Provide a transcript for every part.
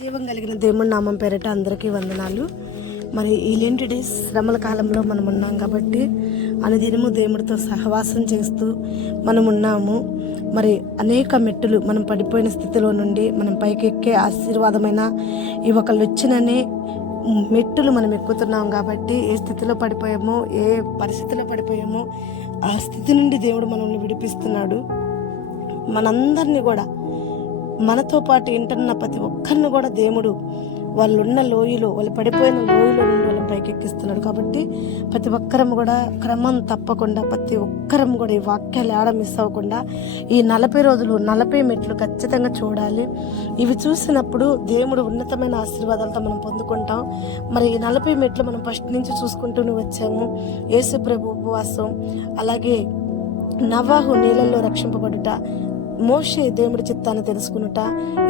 జీవం కలిగిన దేవుని నామం పేరిట అందరికీ వందనాలు. మరి ఈ లెంట్ డేస్ శ్రమల కాలంలో మనం ఉన్నాం కాబట్టి అనుదినము దేవుడితో సహవాసం చేస్తూ మనం ఉన్నాము. మరి అనేక మెట్టులు మనం పడిపోయిన స్థితిలో నుండి మనం పైకెక్కే ఆశీర్వాదమైన ఈ ఒకళ్ళు వచ్చిననే మెట్టులు మనం ఎక్కుతున్నాం కాబట్టి ఏ స్థితిలో పడిపోయామో, ఏ పరిస్థితిలో పడిపోయామో ఆ స్థితి నుండి దేవుడు మనల్ని విడిపిస్తున్నాడు. మనందరినీ కూడా, మనతో పాటు వింటున్న ప్రతి ఒక్కరిని కూడా దేవుడు వాళ్ళున్న లోయలో, వాళ్ళు పడిపోయిన లోయలో నుండి వాళ్ళని పైకెక్కిస్తున్నాడు. కాబట్టి ప్రతి ఒక్కరం కూడా క్రమం తప్పకుండా, ప్రతి ఒక్కరం కూడా ఈ వాక్యాలు ఏడ మిస్ అవ్వకుండా ఈ 40 రోజులు 40 మెట్లు ఖచ్చితంగా చూడాలి. ఇవి చూసినప్పుడు దేవుడు ఉన్నతమైన ఆశీర్వాదాలతో మనం పొందుకుంటాం. మరి ఈ 40 మెట్లు మనం ఫస్ట్ నుంచి చూసుకుంటూనే వచ్చాము. యేసు ప్రభు ఉపవాసం, అలాగే నోవహు నీళ్ళల్లో రక్షింపబడుట, మోషే దేవుడి చిత్తాన్ని తెలుసుకునుట,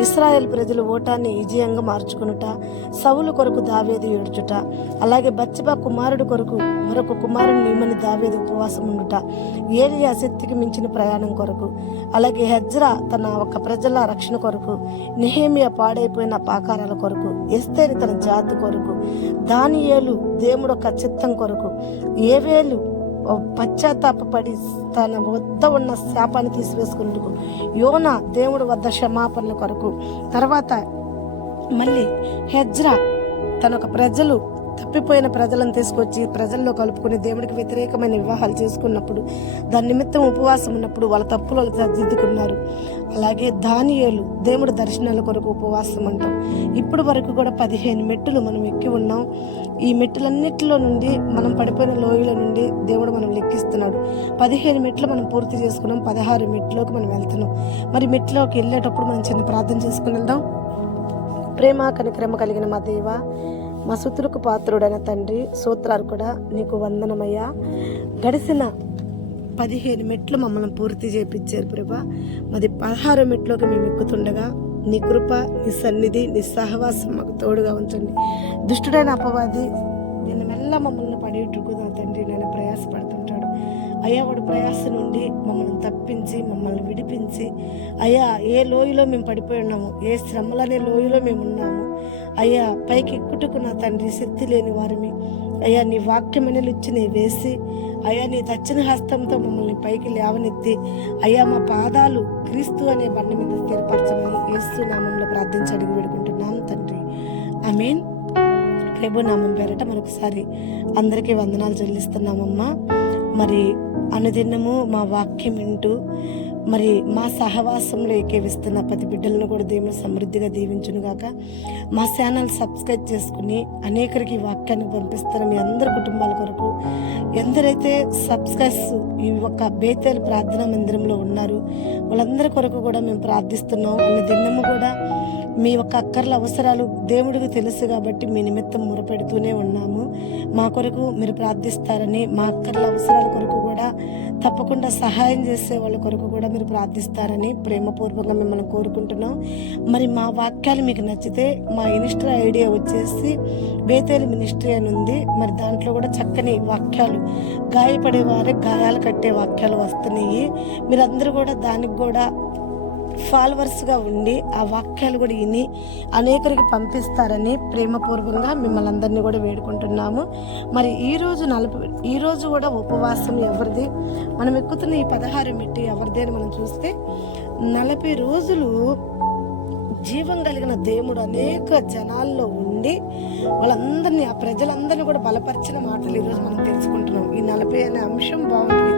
ఇశ్రాయేల్ ప్రజలు ఓటాన్ని విజయంగా మార్చుకునుట, సౌలు కొరకు దావీదు ఏడ్చుట, అలాగే బత్షెబ కుమారుడు కొరకు మరొక కుమారుని నియమని దావీదు ఉపవాసం ఉండుట, ఏలియా శక్తికి మించిన ప్రయాణం కొరకు, అలాగే హెజ్రా తన ఒక ప్రజల రక్షణ కొరకు, నెహెమియా పాడైపోయిన పాకారాల కొరకు, ఎస్తేరు తన జాతి కొరకు, దానియేలు దేవుడు ఒక చిత్తం కొరకు, ఏవేలు పశ్చాత్తాపడి తన వద్ద ఉన్న శాపాన్ని తీసివేసుకునేందుకు, యోనా దేవుడు వద్ద క్షమాపణల కొరకు, తర్వాత మళ్ళీ హెజ్రా తన ఒక ప్రజలు తప్పిపోయిన ప్రజలను తీసుకొచ్చి ప్రజల్లో కలుపుకుని దేవుడికి వ్యతిరేకమైన వివాహాలు చేసుకున్నప్పుడు దాని నిమిత్తం ఉపవాసం ఉన్నప్పుడు వాళ్ళ తప్పులు వాళ్ళు సరిదిద్దుకున్నారు. అలాగే దానియేలు దేవుడు దర్శనాల కొరకు ఉపవాసం అంటాం. ఇప్పటి వరకు కూడా 15 మెట్టులు మనం ఎక్కి ఉన్నాం. ఈ మెట్టులన్నిటిలో నుండి, మనం పడిపోయిన లోయల నుండి దేవుడు మనం లెక్కిస్తున్నాడు. 15 మెట్లు మనం పూర్తి చేసుకున్నాం. 16 మెట్లోకి మనం వెళ్తున్నాం. మరి మెట్లోకి వెళ్ళేటప్పుడు మనం చిన్న ప్రార్థన చేసుకుని వెళ్దాం. ప్రేమ కనికరమ కలిగిన మా దేవ, మా స్తుతులకు పాత్రుడైన తండ్రి, స్తోత్రాలు కూడా నీకు వందనమయ్యా. గడిచిన 15 మెట్లు మమ్మల్ని పూర్తి చేయించారు ప్రభా. మాది 16 మెట్లోకి మేము ఎక్కుతుండగా నీ కృప, నీ సన్నిధి, నీ సహవాసం మాకు తోడుగా ఉంచండి. దుష్టుడైన అపవాది నేను మెల్ల మమ్మల్ని పడేట్టుకుదా తండ్రి నేను ప్రయాసపడుతుంటాడు. అయ్యా, వాడు ప్రయాస నుండి మమ్మల్ని తప్పించి, మమ్మల్ని విడిపించి, అయ్యా ఏ లోయలో మేము పడిపోయి ఉన్నాము, ఏ శ్రమలనే లోయలో మేము ఉన్నాము, అయ్యా పైకి ఎక్కుటకు నా తండ్రి శక్తి లేని వారిని, అయ్యా నీ వాక్యమనలు ఇచ్చి నీ వేసి, అయ్యా నీ దక్షిణ హస్తంతో మమ్మల్ని పైకి లేవనెత్తి, అయ్యా మా పాదాలు క్రీస్తు అనే బండ మీద స్థిరపరచమని యేసు నామంలో ప్రార్థించి అడిగి వేడుకుంటున్నాం తండ్రి, ఆమేన్. ప్రభు నామం పేరట మరొకసారి అందరికీ వందనాలు చెల్లిస్తున్నామమ్మా. మరి అనుదినము మా వాక్యం వింటూ మరి మా సహవాసంలో ఏకేవిస్తున్న ప్రతి బిడ్డలను కూడా దేవుడు సమృద్ధిగా దీవించును గాక. మా ఛానల్ సబ్స్క్రైబ్ చేసుకుని అనేకరికి వాక్యాన్ని పంపిస్తున్న మీ అందరి కుటుంబాల కొరకు, ఎందరైతే సబ్స్క్రైబ్స్ ఈ ఒక బేతేలు ప్రార్థనా మందిరంలో ఉన్నారు వాళ్ళందరి కొరకు కూడా మేము ప్రార్థిస్తున్నాం. అన్ని దినము కూడా మీ యొక్క అక్కర్ల అవసరాలు దేవుడికి తెలుసు కాబట్టి మీ నిమిత్తం మొరపెడుతూనే ఉన్నాము. మా కొరకు మీరు ప్రార్థిస్తారని, మా అక్కర్ల అవసరాల కొరకు కూడా తప్పకుండా సహాయం చేసే వాళ్ళ కొరకు కూడా మీరు ప్రార్థిస్తారని ప్రేమపూర్వకంగా మిమ్మల్ని కోరుకుంటున్నాం. మరి మా వాక్యాలు మీకు నచ్చితే మా ఇన్స్టా ఐడియా వచ్చేసి బేతేలు మినిస్ట్రీ అని ఉంది. మరి దాంట్లో కూడా చక్కని వాక్యాలు, గాయపడేవారే గాయాలు కట్టే వాక్యాలు వస్తున్నాయి. మీరందరూ కూడా దానికి కూడా ఫాలోవర్స్గా ఉండి ఆ వాక్యాలు కూడా విని అనేకరికి పంపిస్తారని ప్రేమపూర్వకంగా మిమ్మల్ని అందరినీ కూడా వేడుకుంటున్నాము. మరి ఈరోజు కూడా ఉపవాసం ఎవరిది? మనం ఎక్కుతున్న ఈ 16 మెట్టు ఎవరిది అని మనం చూస్తే 40 రోజులు జీవం కలిగిన దేవుడు అనేక జనాల్లో ఉండి వాళ్ళందరినీ, ఆ ప్రజలందరినీ కూడా బలపరిచిన మాటలు ఈరోజు మనం తెలుసుకుంటున్నాం. ఈ 40 అనే అంశం బాగుంటుంది.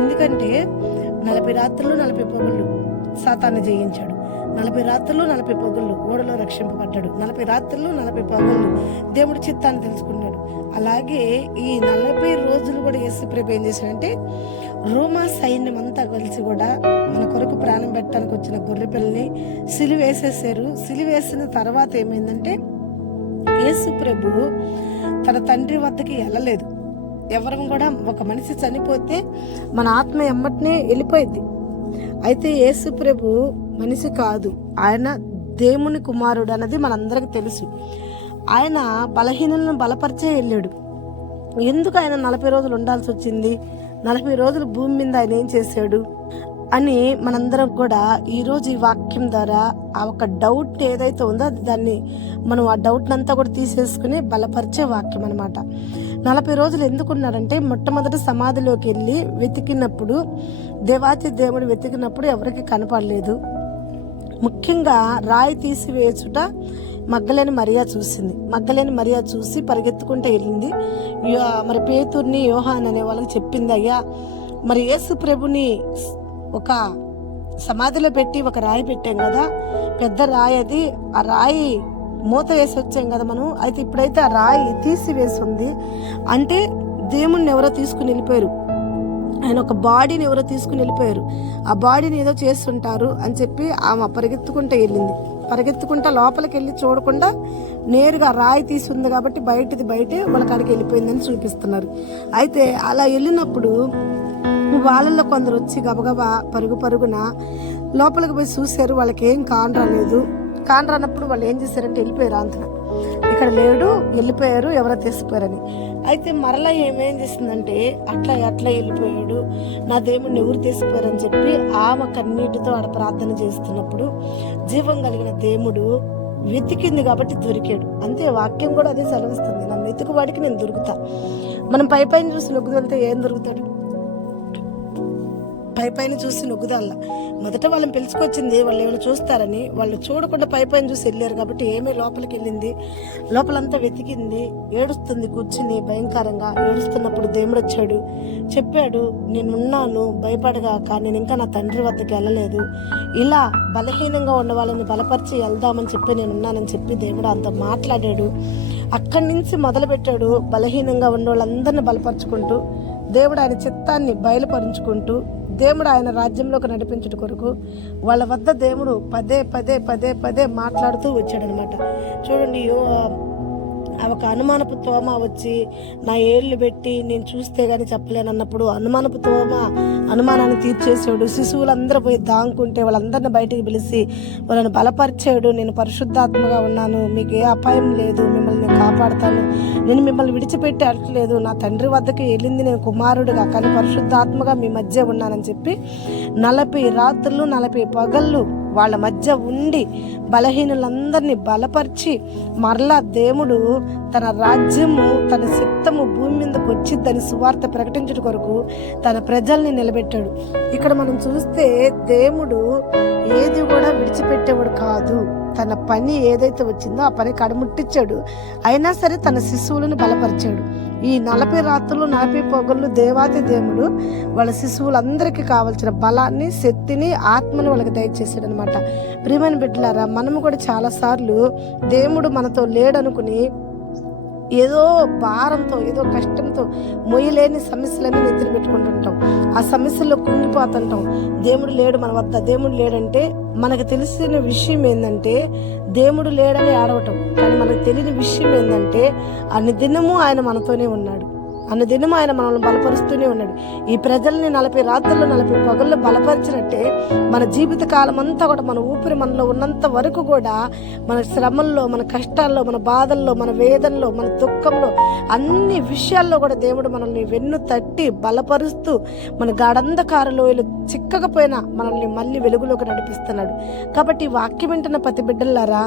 ఎందుకంటే 40 రాత్రులు 40 పగళ్ళు సాతాను జయించాడు. 40 రాత్రులు 40 పగళ్ళు ఓడలో రక్షింపబడ్డాడు. 40 రాత్రులు 40 పగళ్ళు దేవుడి చిత్తాన్ని తెలుసుకున్నాడు. అలాగే ఈ 40 రోజులు కూడా యేసు ప్రభు ఏం చేశాడంటే, రోమా సైన్యం అంతా కలిసి కూడా మన కొరకు ప్రాణం పెట్టడానికి వచ్చిన గొర్రె పిల్లని సిలువేసేసారు. సిలువేసిన తర్వాత ఏమైందంటే, యేసు ప్రభు తన తండ్రి వద్దకి వెళ్ళలేదు. ఎవరం కూడా, ఒక మనిషి చనిపోతే మన ఆత్మ ఎమ్మటనే వెళ్ళిపోయింది. అయితే యేసు ప్రభు మనిషి కాదు, ఆయన దేవుని కుమారుడు అన్నది మనందరికి తెలుసు. ఆయన బలహీనులను బలపరిచే వెళ్ళాడు. ఎందుకు ఆయన 40 రోజులు ఉండాల్సి వచ్చింది? 40 రోజులు భూమి మీద ఆయన ఏం చేశాడు? అని మనందరం కూడా ఈరోజు ఈ వాక్యం ద్వారా ఆ ఒక డౌట్ ఏదైతే ఉందో దాన్ని మనం ఆ డౌట్ని అంతా కూడా తీసేసుకుని బలపరిచే వాక్యం అనమాట. 40 రోజులు ఎందుకున్నారంటే, మొట్టమొదటి సమాధిలోకి వెళ్ళి వెతికినప్పుడు, దేవాతి దేవుడు వెతికినప్పుడు ఎవరికి కనపడలేదు. ముఖ్యంగా రాయి తీసివేచుట మగ్దలేని మరియా చూసింది. మగ్దలేని మరియా చూసి పరిగెత్తుకుంటూ వెళ్ళింది. మరి పేతుర్ని, యోహాన్ అనే వాళ్ళకి చెప్పింది, అయ్యా మరి యేసు ప్రభుని ఒక సమాధిలో పెట్టి ఒక రాయి పెట్టాం కదా, పెద్ద రాయి అది, ఆ రాయి మూత వేసి వచ్చాం కదా మనం, అయితే ఇప్పుడైతే ఆ రాయి తీసివేసి ఉంది అంటే దేవుణ్ణి ఎవరో తీసుకుని వెళ్ళిపోయారు, ఆయన ఒక బాడీని ఎవరో తీసుకుని వెళ్ళిపోయారు, ఆ బాడీని ఏదో చేస్తుంటారు అని చెప్పి ఆమె పరిగెత్తుకుంటూ వెళ్ళింది. పరిగెత్తుకుంటా లోపలికి వెళ్ళి చూడకుండా నేరుగా రాయి తీసి ఉంది కాబట్టి బయటే వాళ్ళ కాడికి వెళ్ళిపోయిందని చూపిస్తున్నారు. అయితే అలా వెళ్ళినప్పుడు వాళ్ళల్లో కొందరు వచ్చి గబగబా పరుగున లోపలికి పోయి చూశారు. వాళ్ళకి ఏం కానరాలేదు. కానరానప్పుడు వాళ్ళు ఏం చేశారంటే వెళ్ళిపోయారు. అంతన ఇక్కడ లేడు, వెళ్ళిపోయారు, ఎవరో తీసిపోయారని. అయితే మరలా ఏమేం చేసిందంటే, అట్లా వెళ్ళిపోయాడు, నా దేవుడిని ఎవరు తీసిపోయారని చెప్పి ఆమె కన్నీటితో ఆడ ప్రార్థన చేస్తున్నప్పుడు జీవం కలిగిన దేవుడు వెతికింది కాబట్టి దొరికాడు. అంతే, వాక్యం కూడా అదే సెలవిస్తుంది, నన్ను వెతుకువాడికి నేను దొరుకుతా. మనం పైన చూసి నొగ్గుదంటే ఏం దొరుకుతాడు? పైన చూసి నొగ్గుదల్లా. మొదట వాళ్ళని పిలుచుకొచ్చింది వాళ్ళు ఏమైనా చూస్తారని, వాళ్ళు చూడకుండా పైన చూసి వెళ్ళారు కాబట్టి ఏమీ లోపలికి వెళ్ళింది. లోపలంతా వెతికింది, ఏడుస్తుంది కూర్చుని భయంకరంగా. ఏడుస్తున్నప్పుడు దేవుడు వచ్చాడు, చెప్పాడు, నేనున్నాను, భయపడగాక, నేను ఇంకా నా తండ్రి వద్దకు వెళ్ళలేదు, ఇలా బలహీనంగా ఉన్న వాళ్ళని బలపరిచి వెళ్దామని చెప్పి నేనున్నానని చెప్పి దేవుడు అంత మాట్లాడాడు. అక్కడి నుంచి మొదలుపెట్టాడు బలహీనంగా ఉన్న వాళ్ళందరినీ బలపరుచుకుంటూ, దేవుడు ఆయన చిత్తాన్ని బయలుపరుచుకుంటూ, దేవుడు ఆయన రాజ్యంలోకి నడిపించడం కొరకు వాళ్ళ వద్ద దేవుడు పదే మాట్లాడుతూ వచ్చాడనమాట. చూడండి, ఒక అనుమానపు తోమ వచ్చి నా ఏళ్ళు పెట్టి నేను చూస్తే గానీ చెప్పలేనన్నప్పుడు అనుమానపు తోమ అనుమానాన్ని తీర్చేసాడు. శిశువులందరూ పోయి దాంకుంటే వాళ్ళందరినీ బయటికి పిలిచి వాళ్ళని బలపరిచాడు. నేను పరిశుద్ధాత్మగా ఉన్నాను, మీకు ఏ అపాయం లేదు, మిమ్మల్ని నేను కాపాడుతాను, నేను మిమ్మల్ని విడిచిపెట్టి అట్లేదు, నా తండ్రి వద్దకు వెళ్ళింది నేను కుమారుడుగా, కానీ పరిశుద్ధాత్మగా మీ మధ్య ఉన్నానని చెప్పి 40 రాత్రులు 40 పగళ్ళు వాళ్ళ మధ్య ఉండి బలహీనులందరినీ బలపరిచి మరలా దేవుడు తన రాజ్యము, తన చిత్తము భూమి మీదకి వచ్చిద్దని సువార్త ప్రకటించడం కొరకు తన ప్రజల్ని నిలబెట్టాడు. ఇక్కడ మనం చూస్తే దేవుడు ఏది కూడా విడిచిపెట్టేవాడు కాదు. తన పని ఏదైతే వచ్చిందో ఆ పని కడముట్టించాడు. అయినా సరే తన శిశువులను బలపరిచాడు. ఈ 40 రాత్రులు 40 పొగళ్ళు దేవాతి దేవుడు వాళ్ళ శిశువులందరికీ కావాల్సిన బలాన్ని, శక్తిని, ఆత్మని వాళ్ళకి దయచేసాడు అనమాట. ప్రియమైన బిడ్డలారా, మనము కూడా చాలాసార్లు దేవుడు మనతో లేడనుకుని ఏదో భారంతో, ఏదో కష్టంతో, మొయ్యలేని సమస్యలన్నీ నెత్తిన పెట్టుకుంటుంటాం. ఆ సమస్యల్లో కుంగిపోతుంటాం. దేవుడు లేడు మన వద్ద, దేవుడు లేడంటే మనకు తెలిసిన విషయం ఏంటంటే దేవుడు లేడని ఆడవటం. కానీ మనకు తెలియని విషయం ఏంటంటే అన్ని దినము ఆయన మనతోనే ఉన్నాడు, అన్ని దినము ఆయన మనల్ని బలపరుస్తూనే ఉన్నాడు. ఈ ప్రజల్ని 40 రాత్రుల్లో 40 పగళ్ళు బలపరిచినట్టే మన జీవిత కాలం అంతా కూడా, మన ఊపిరి మనలో ఉన్నంత వరకు కూడా, మన శ్రమల్లో, మన కష్టాల్లో, మన బాధల్లో, మన వేదనలో, మన దుఃఖంలో, అన్ని విషయాల్లో కూడా దేవుడు మనల్ని వెన్ను తట్టి బలపరుస్తూ మన గాఢంధకారలో చిక్కకపోయినా మనల్ని మళ్ళీ వెలుగులోకి నడిపిస్తున్నాడు. కాబట్టి ఈ వాక్యం వింటున్న ప్రతి బిడ్డలారా,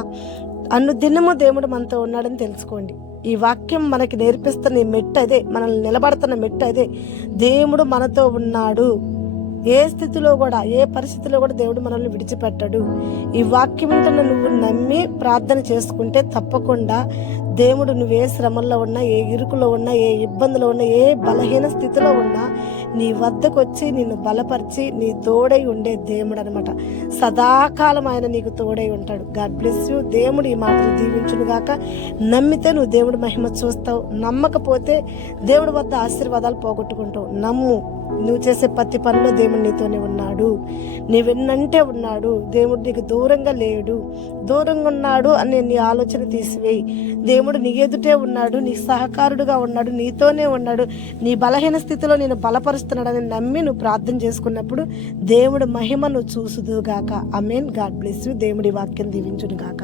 అనుదినము దేవుడు మనతో ఉన్నాడని తెలుసుకోండి. ఈ వాక్యం మనకి నేర్పిస్తున్న ఈ మెట్టు అదే, మనల్ని నిలబడుతున్న మెట్టు అదే. దేవుడు మనతో ఉన్నాడు. ఏ స్థితిలో కూడా, ఏ పరిస్థితిలో కూడా దేవుడు మనల్ని విడిచిపెట్టాడు. ఈ వాక్యం వింటున్న నువ్వు నమ్మి ప్రార్థన చేసుకుంటే తప్పకుండా దేవుడు నువ్వు ఏ శ్రమల్లో ఉన్నా, ఏ ఇరుకులో ఉన్నా, ఏ ఇబ్బందులో ఉన్నా, ఏ బలహీన స్థితిలో ఉన్నా నీ వద్దకు వచ్చి నిన్ను బలపరిచి నీ తోడై ఉండే దేవుడు అనమాట. సదాకాలం ఆయన నీకు తోడై ఉంటాడు. God bless you. దేవుడు ఈ మాటలు దీవించును గాక. నమ్మితే నువ్వు దేవుడి మహిమ చూస్తావు, నమ్మకపోతే దేవుడి వద్ద ఆశీర్వాదాలు పోగొట్టుకుంటావు. నమ్ము, నువ్వు చేసే ప్రతి పనిలో దేవుడు నీతోనే ఉన్నాడు, నీ వెన్నంటే ఉన్నాడు. దేవుడు నీకు దూరంగా లేడు. దూరంగా ఉన్నాడు అని నీ ఆలోచన తీసివేయి. దేవుడు నీ ఎదుటే ఉన్నాడు, నీ సహకారుడుగా ఉన్నాడు, నీతోనే ఉన్నాడు. నీ బలహీన స్థితిలో నేను బలపరుస్తున్నాడని నమ్మి నువ్వు ప్రార్థన చేసుకున్నప్పుడు దేవుడు మహిమను చూసుదుగాక. ఆమేన్. God bless you. దేవుడి వాక్యం దీవించును గాక.